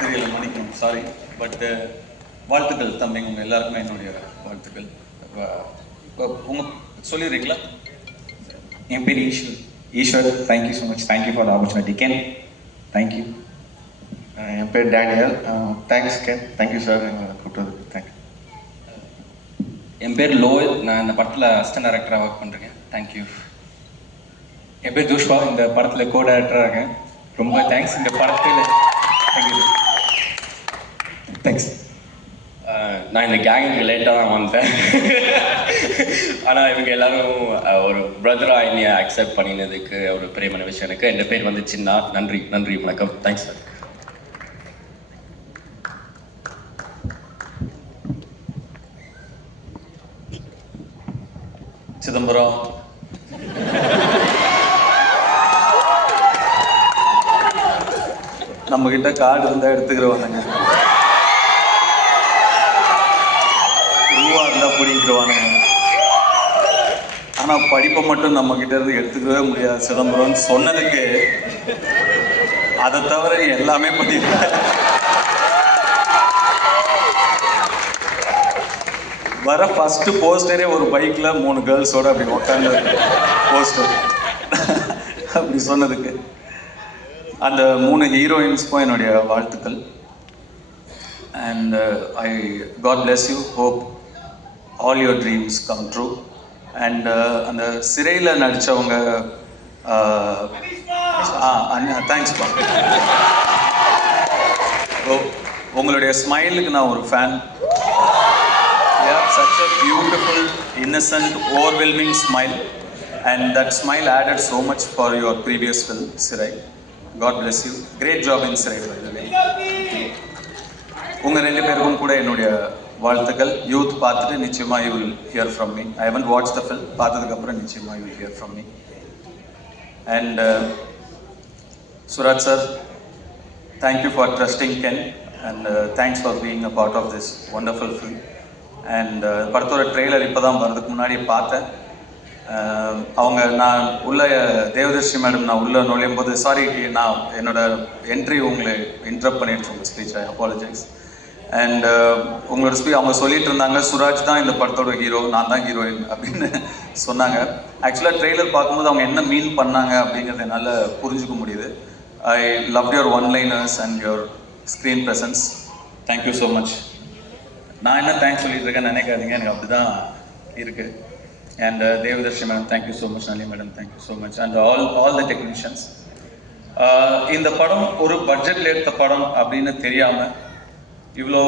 தெரியல, மன்னிக்கணும், sorry. But வாழ்த்துக்கள் தம்பிங்க, உங்கள் எல்லாருக்குமே என்னுடைய வாழ்த்துக்கள். உங்கள் சொல்லிடுறீங்களா? என் பேர் Eswar. Eswar, thank you so much. Thank you for the opportunity. Ken, thank you. என் பேர் Daniel. Thanks Ken. Thank you sir, எங்களை கூப்பிட்டதுக்கு தேங்க்யூ. என் பேர் லோயல். நான் இந்த படத்தில் அசிஸ்டன்ட் டைரக்டராக ஒர்க் பண்ணுறேன். தேங்க்யூ. என் பேர் ஜோஷ்வா. இந்த படத்தில் கோ டைரக்டராக இருக்கேன். ரொம்ப தேங்க்ஸ். இந்த படத்தில் தேங்க்யூ. தேங்க்ஸ். நான் இந்த கேங்குக்கு லேட்டாக தான் வந்தேன். ஆனால் இவங்க எல்லாரும் ஒரு பிரதராக என்னையை அக்செப்ட் பண்ணினதுக்கு ஒரு பெரிய விஷயம் எனக்கு. என் பேர் வந்து சின்னா. நன்றி, நன்றி, வணக்கம். Thanks sir. சிதம்பரம், நம்ம கிட்ட கார்டு இருந்தா எடுத்துக்கிறவானுங்க, ரூபா இருந்தா பிடிக்கிறவானுங்க. ஆனா படிப்பை மட்டும் நம்ம கிட்ட இருந்து எடுத்துக்கவே முடியாது. சிதம்பரம் சொன்னதுக்கு அதை தவிர நீ எல்லாமே பண்ணிருக்க. வர ஃபர்ஸ்ட் போஸ்டரே ஒரு பைக்ல 3 கேர்ள்ஸோட அப்படி உட்காந்து போஸ்டர் அப்படி சொன்னதுக்கு அந்த 3 ஹீரோயின்ஸ்க்கும் என்னுடைய வாழ்த்துக்கள். And I God bless you. Hope all your dreams come true. And அந்த சிறையில் நடித்தவங்க தேங்க்ஸ்ப்பா. உங்களுடைய ஸ்மைலுக்கு நான் ஒரு fan. You have such a beautiful, innocent, overwhelming smile, and that smile added so much for your previous film, Sirai. God bless you. Great job in Sirai, by the way. உங்கள் 2 பேருக்கும் கூட என்னுடைய வாழ்த்துக்கள். யூத் பார்த்துட்டு நிச்சயமா you will hear from me. I haven't watched the film. பார்த்ததுக்கப்புறம் நிச்சயமா you will hear from me. And Suraj sir, thank you for trusting Ken, and thanks for being a part of this wonderful film. And படத்தோட trailer இப்போ தான் வரதுக்கு முன்னாடி பார்த்தேன். அவங்க நான் உள்ள தேவதர்ஷி மேடம் நான் உள்ளே நுழையும் போது, சாரி நான் என்னோட என்ட்ரி உங்களை இன்டரப்ட் பண்ணிடுச்சு உங்கள் ஸ்பீச், ஐ அப்பாலஜைஸ். அண்ட் உங்களோட ஸ்பீச் அவங்க சொல்லிட்டு இருந்தாங்க, சுராஜ் தான் இந்த படத்தோட ஹீரோ, நான் தான் ஹீரோயின் அப்படின்னு சொன்னாங்க. ஆக்சுவலாக ட்ரெய்லர் பார்க்கும்போது அவங்க என்ன மீன் பண்ணாங்க அப்படிங்கிறத என்னால் புரிஞ்சுக்க முடியுது. I love your one-liners and your screen presence. Thank you so much. நான் என்ன தேங்க்ஸ் சொல்லிட்டு இருக்கேன்னு நினைக்காதீங்க, எனக்கு அப்படி தான் இருக்குது. And Devadarshi madam thank you so much. Nalini madam thank you so much. And all the technicians. இந்த படம் ஒரு பட்ஜெட்டில் எடுத்த படம் அப்படின்னு தெரியாமல் இவ்வளோ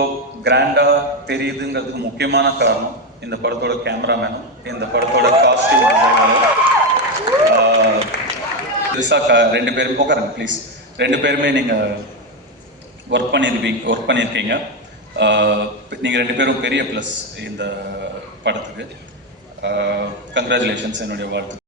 கிராண்டாக தெரியுதுங்கிறதுக்கு முக்கியமான காரணம் இந்த படத்தோட கேமராமேனும் இந்த படத்தோட காஸ்டியூம் டிசைனரும். 2 பேரும் போக்குறாங்க ப்ளீஸ். 2 பேருமே நீங்கள் ஒர்க் பண்ணியிருக்கீங்க. நீங்கள் 2 பேரும் பெரிய ப்ளஸ் இந்த படத்துக்கு. கங்க்ராச்சுலேஷன்ஸ், என்னுடைய வாழ்த்து.